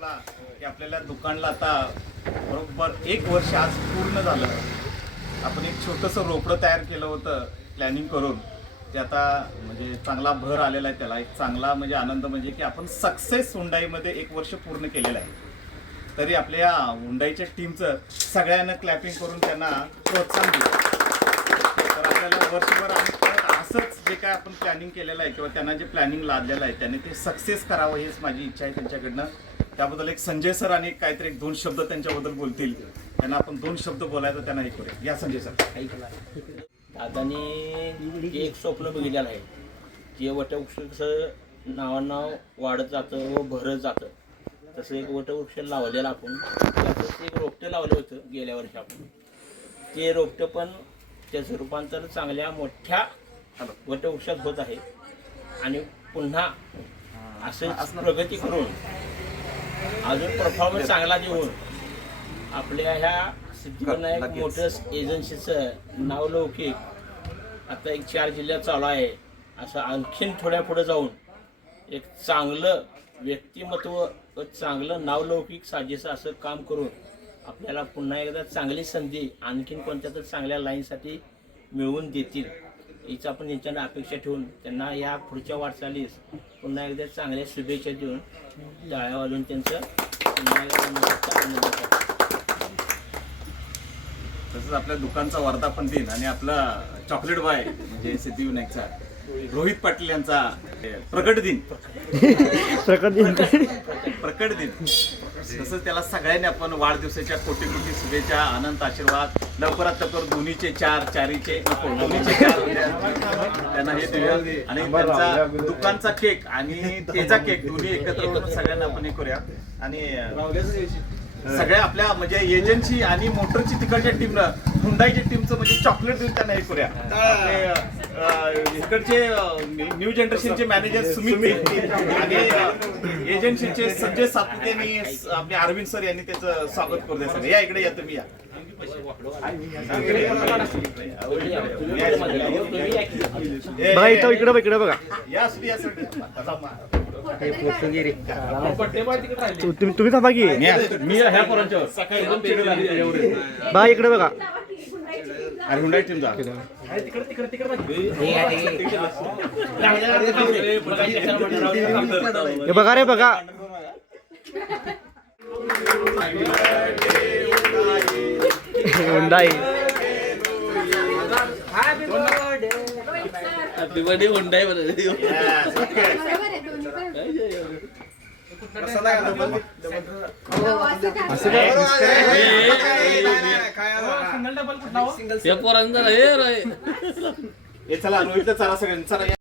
सांगितला की आपल्याला दुकानला आता बरोबर 1 वर्ष आज पूर्ण झालं. आपण एक छोटंसं रोपडं तयार केलं होतं प्लॅनिंग करून. ते आता म्हणजे चांगला भर आलेला आहे त्याला. एक चांगला म्हणजे आनंद म्हणजे की आपण सक्सेस हुंडाईमध्ये 1 वर्ष पूर्ण केलेलं आहे. तरी आपल्या हुंडाईच्या टीमचं सगळ्यांना क्लॅपिंग करून त्यांना प्रोत्साहन दिलं. तर आपल्याला वर्षभर आम्ही परत असंच जे काय आपण प्लॅनिंग केलेलं आहे किंवा त्यांना जे प्लॅनिंग लादलेलं आहे त्याने ते सक्सेस करावं हीच माझी इच्छा आहे त्यांच्याकडनं. त्याबद्दल एक संजय सर आणि काहीतरी एक 2 शब्द त्यांच्याबद्दल बोलतील. त्यांना आपण 2 शब्द बोलायचं त्यांना हे करूया. या संजय सर. दादानी एक स्वप्न बघितलेलं आहे की वटवृक्षाचं नावानाव वाढत जातं व भरत जातं. तसं एक वटवृक्ष लावलेलं आपण त्यातच एक रोपटं लावलं होतं गेल्या वर्षी आपण. ते रोपटं पण त्याचं रूपांतर चांगल्या मोठ्या वटवृक्षात होत आहे आणि पुन्हा असंच प्रगती करून अजून परफॉर्मन्स चांगला देऊन आपल्या ह्या सिद्धिविनायक मोटर्स एजन्सीचं नावलौकिक आता एक 4 जिल्ह्यात चालू आहे. असं आणखीन थोड्या पुढे जाऊन एक चांगलं व्यक्तिमत्व चांगलं नावलौकिक साजेसं असं काम करून आपल्याला पुन्हा एकदा चांगली संधी आणखीन कोणत्या तर चांगल्या लाईनसाठी मिळवून देतील हीच आपण यांच्यानं अपेक्षा ठेवून त्यांना या पुढच्या वाटचालीस पुन्हा एकदा चांगल्या शुभेच्छा देऊन टाळ्या वाजवून त्यांचं पुन्हा एकदा तसंच आपल्या दुकानचा वर्धापन दिन आणि आपला चॉकलेट बॉय म्हणजे सिद्धिविनायकचा रोहित पाटील यांचा प्रकट दिन प्रकट दिन. तसंच त्याला सगळ्यांनी आपण वाढदिवसाच्या कोटी कोटी शुभेच्छा, अनंत आशीर्वाद. लवकरात लवकर दोन्हीचे 4 त्यांना हे देऊया आणि त्यांचा दुकानचा केक आणि त्याचा केक दोन्ही एकत्र करून सगळ्यांना आपण हे करूया. आणि सगळ्या आपल्या म्हणजे एजन्सी आणि मोटरची तिकडच्या टीमनं हुंडाईच्या टीमचं म्हणजे चॉकलेट देऊन त्यांना हे करूया. इकडचे न्यू जनरेशनचे मॅनेजर सुमित आणि एजन्सीचे संजय सातपुते आणि आपले अरविंद सर यांनी त्याचं स्वागत करू द्या. सर या इकडे या तुम्ही या. इकडे बघा या तुम्ही थांबा की मी ह्या पोरांच्यावर सकाळी बघा इकडे बघा. अरे हुंडाई टीम जा हे बघा रे बघा. हुंडाई हॅपी बर्थडे हुंडाई हे चला रोहित चला सगळ्यांनी चला.